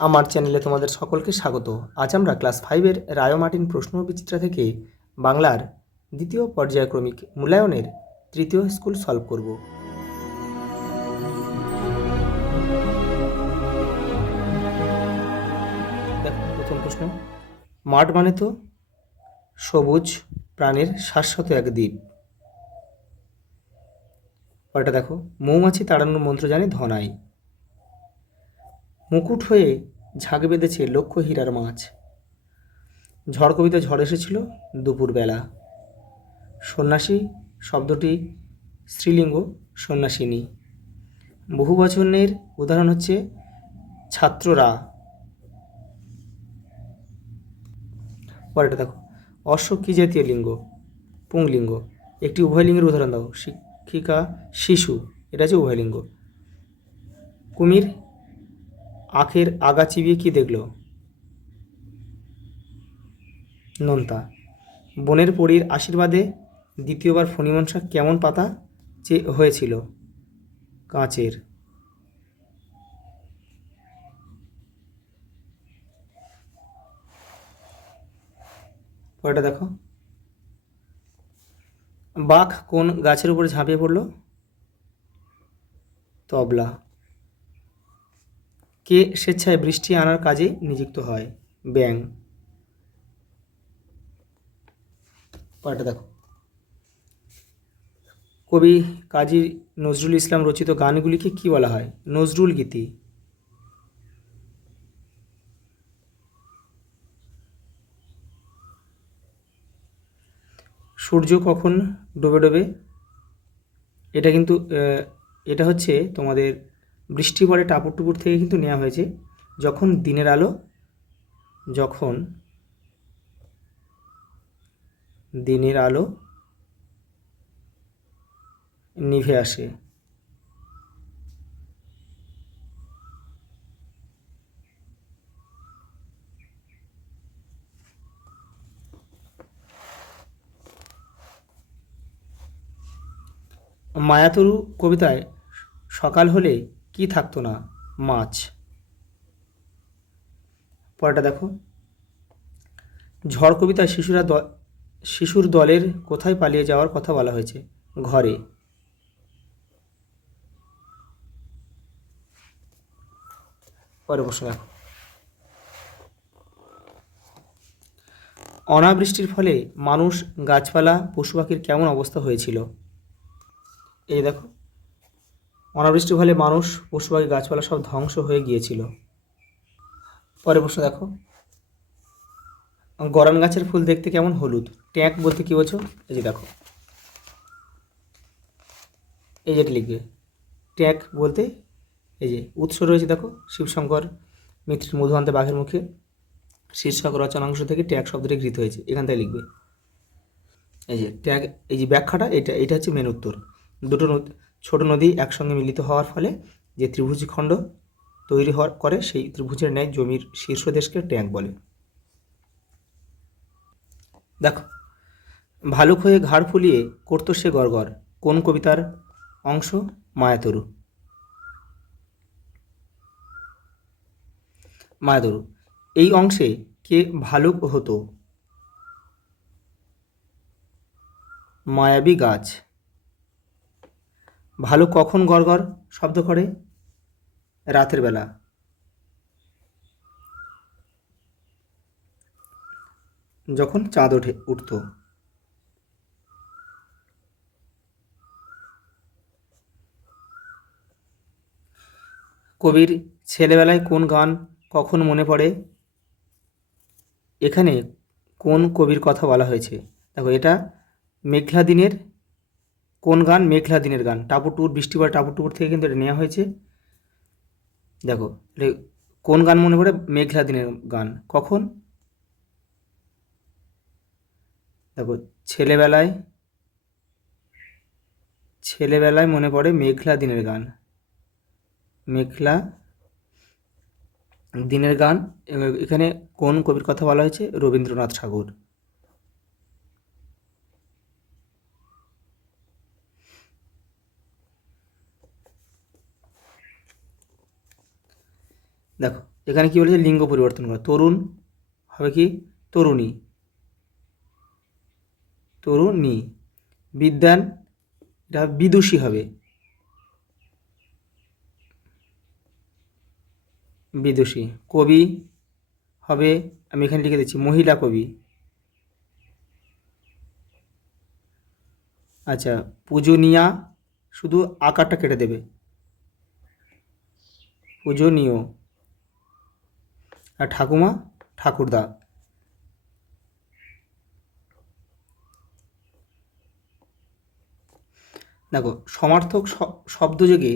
আমার চ্যানেলে তোমাদের সকলকে স্বাগত। আজ আমরা ক্লাস 5-এর রায় মার্টিন প্রশ্ন বিচিত্রা থেকে বাংলার দ্বিতীয় পর্যায়ক্রমিক মূল্যায়নের তৃতীয় স্কুল সলভ করব। দেখো প্রথম প্রশ্ন, মাঠ মানে তো সবুজ প্রাণের শাশ্বত এক দ্বীপ। পরেরটা দেখো, মৌমাছি তাড়ানোর মন্ত্র জানে ধনাই। মুকুট হয়ে ঝাঁক বেঁধেছে লক্ষ হীরার মাছ। ঝড় কবিতা ঝড় এসেছিল দুপুরবেলা। সন্ন্যাসী শব্দটি স্ত্রীলিঙ্গ সন্ন্যাসিনী। বহুবচনের উদাহরণ হচ্ছে ছাত্ররা। পরেরটা দেখো, অশ্ব কি জাতীয় লিঙ্গ? পুংলিঙ্গ। একটি উভয়লিঙ্গের উদাহরণ দাও। শিক্ষিকা শিশু, এটা হচ্ছে উভয়লিঙ্গ। কুমির আখের আগা চিবিয়ে কি দেখল? নোনতা। বনের পরীর আশীর্বাদে দ্বিতীয়বার ফণিমনসা কেমন পাতা হয়েছিল? কাঁচের। পরেরটা দেখো, বাঘ কোন গাছের উপরে ঝাঁপিয়ে পড়ল? তবলা। কে স্বেচ্ছায় বৃষ্টি আনার কাজে নিযুক্ত হয়? ব্যাঙ। পরেরটা দেখো, কবি কাজী নজরুল ইসলাম রচিত গানগুলিকে কি বলা হয়? নজরুল গীতি। সূর্য কখন ডোবে ডোবে? এটা কিন্তু এটা হচ্ছে তোমাদের বৃষ্টি পড়ে টাপুর টুপুর থেকে কিন্তু নেওয়া হয়েছে। যখন দিনের আলো নিভে আসে। মায়াতরু কবিতায় সকাল হলে কি থাকতো না? মাছ। পরেরটা দেখো, ঝড় কবিতায় শিশুর দলের কোথায় পালিয়ে যাওয়ার কথা বলা হয়েছে? ঘরে। পরের প্রশ্ন দেখো, অনাবৃষ্টির ফলে মানুষ, গাছপালা, পশু পাখির কেমন অবস্থা হয়েছিল? এই দেখো, অনাবৃষ্টির ফলে মানুষ, পশু পাখি, গাছপালা সব ধ্বংস হয়ে গিয়েছিল। পরের প্রশ্ন দেখো, গরান গাছের ফুল দেখতে কেমন? হলুদ। ট্যাঁক বলতে কি বোঝো? এই যে দেখো, এই যেটা লিখবে ট্যাঁক বলতে, এই যে উৎস রয়েছে দেখো, শিবশঙ্কর মিত্রের মধুহান্তে বাঘের মুখে শীর্ষক রচনাংশ থেকে ট্যাগ শব্দটি গৃহীত হয়েছে, এখান থেকে লিখবে। এই যে ট্যাগ, এই যে ব্যাখ্যাটা, এটা হচ্ছে মেন উত্তর। দুটো ছোট নদী একসঙ্গে মিলিত হওয়ার ফলে যে ত্রিভুজখণ্ড তৈরি করে, সেই ত্রিভুজের ন্যায় জমির শীর্ষদেশকে ট্যাগ বলে। দেখো, ভালুক হয়ে ঘাড় ফুলিয়ে করতো সে গড়গড়, কোন কবিতার অংশ? মায়াতরু। মায়াতরু। এই অংশে কে ভালুক হতো? মায়াবী গাছ। ভালুক কখন গড়গড় শব্দ করে? রাতের বেলা। যখন চাঁদ উঠত। কবির ছেলেবেলায় কোন গান কখন মনে পড়ে? এখানে কোন কবির কথা বলা হয়েছে? দেখো, এটা মেঘলা দিনের কোন গান? মেঘলা দিনের গান। টাপুর টুপুর বৃষ্টি পড়ে টাপুর টুপুর থেকে কিন্তু এটা নেওয়া হয়েছে। দেখো, কোন গান মনে পড়ে? মেঘলা দিনের গান। কখন? দেখো, ছেলেবেলায় মনে পড়ে মেঘলা দিনের গান। মেঘলা দিনের গান। এখানে কোন কবির কথা বলা হয়েছে? রবীন্দ্রনাথ ঠাকুর। দেখো, এখানে কী বলেছে, লিঙ্গ পরিবর্তন করা। তরুণ হবে কি তরুণী, তরুণী। বিদ্বান, এটা বিদুষী হবে, বিদুষী। কবি হবে, আমি এখানে লিখে দিচ্ছি, মহিলা কবি। আচ্ছা, পূজনীয়া, শুধু আকারটা কেটে দেবে, পূজনীয়। আর ঠাকুমা, ঠাকুরদা। দেখো সমার্থক শব্দযোগে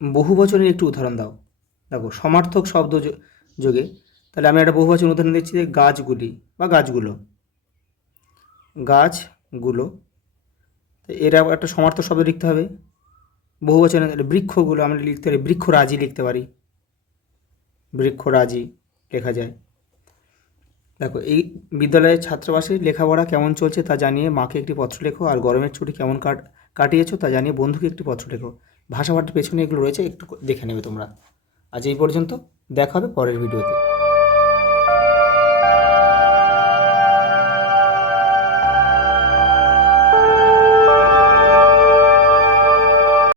বহুবচনের একটু উদাহরণ দাও। দেখো সমার্থক যোগে, তাহলে আমি একটা বহুবচন উদাহরণ দিচ্ছি যে গাছগুলি বা গাছগুলো, গাছগুলো। এরা একটা সমার্থক শব্দ লিখতে হবে বহুবচনে। বৃক্ষগুলো আমরা লিখতে পারি বৃক্ষরাজি লিখতে পারি, বৃক্ষরাজি লেখা যায়। দেখো এই বিদ্যালয়ের ছাত্রাবাসে লেখাপড়া কেমন চলছে তা জানিয়ে মাকে একটি পত্র লেখো, আর গরমের ছুটি কেমন কাটিয়েছো তা জানিয়ে বন্ধুকে একটি পত্র লেখো। ভাষাভাষার পেছনে এগুলো রয়েছে, একটু দেখে নেবে তোমরা। আজ এই পর্যন্ত, দেখা হবে পরের ভিডিওতে।